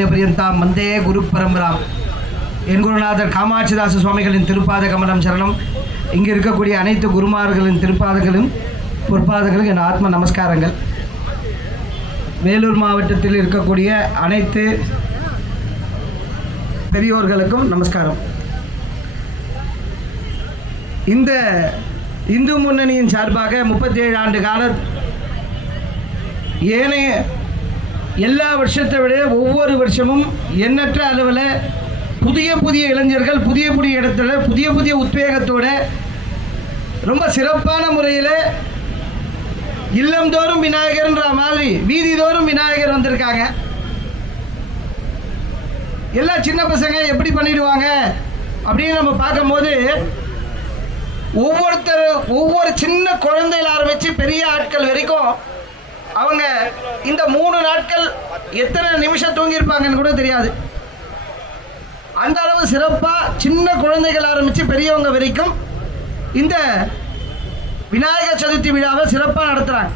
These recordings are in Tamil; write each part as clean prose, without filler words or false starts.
पर्यंताम वंदे गुरु परंपराम என் குருநாதர் காமாட்சிதாச சுவாமிகளின் திருப்பாத கமலம் சரணம். இங்கே இருக்கக்கூடிய அனைத்து குருமார்களின் திருப்பாதங்களும் பொற்பாதங்களும் என் ஆத்ம நமஸ்காரங்கள். வேலூர் மாவட்டத்தில் இருக்கக்கூடிய அனைத்து பெரியோர்களுக்கும் நமஸ்காரம். இந்த இந்து முன்னணியின் சார்பாக 37 ஆண்டு கால ஏனைய எல்லா வருஷத்தை விட ஒவ்வொரு வருஷமும் எண்ணற்ற அளவில் புதிய புதிய இளைஞர்கள் புதிய புதிய இடத்துல புதிய புதிய உத்வேகத்தோட ரொம்ப சிறப்பான முறையில் இல்லந்தோறும் விநாயகர்ன்ற மாதிரி வீதி தோறும் விநாயகர் வந்திருக்காங்க. எல்லா சின்ன பசங்க எப்படி பண்ணிடுவாங்க அப்படின்னு நம்ம பார்க்கும்போது ஒவ்வொரு சின்ன குழந்தைகள் ஆரம்பித்து பெரிய ஆட்கள் வரைக்கும் அவங்க இந்த 3 நாட்கள் எத்தனை நிமிஷம் தூங்கியிருப்பாங்கன்னு கூட தெரியாது. அந்த அளவு சிறப்பாக சின்ன குழந்தைகள் ஆரம்பித்து பெரியவங்க வரைக்கும் இந்த விநாயகர் சதுர்த்தி விழாவை சிறப்பாக நடத்துகிறாங்க.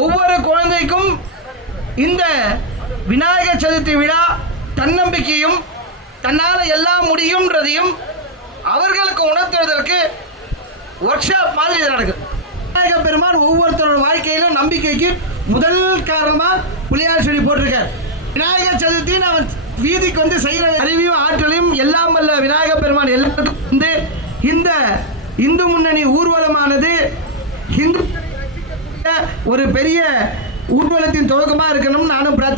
ஒவ்வொரு குழந்தைக்கும் இந்த விநாயகர் சதுர்த்தி விழா தன்னம்பிக்கையும் தன்னால் எல்லாம் முடியும்ன்றதையும் அவர்களுக்கு உணர்த்துவதற்கு ஒர்க் ஷாப் மாதிரி இது நடக்குது. விநாயகர் பெருமான் ஒவ்வொருத்தரோட வாழ்க்கையிலும் நம்பிக்கைக்கு முதல் காரணமாக புலியார் சொல்லி போட்டிருக்கார். விநாயகர் சதுர்த்தி நம்ம வீதிக்கு வந்து செய்கிற அறிவையும் ஆற்றலையும் எல்லாம் வல்ல விநாயகர் பெருமான் எல்லாத்துக்கும் வந்து இந்த இந்து முன்னணி ஊர்வலமானது ஒரு பெரிய ஊர்வலத்தின் துவக்கமாக இருக்கணும்னு நானும்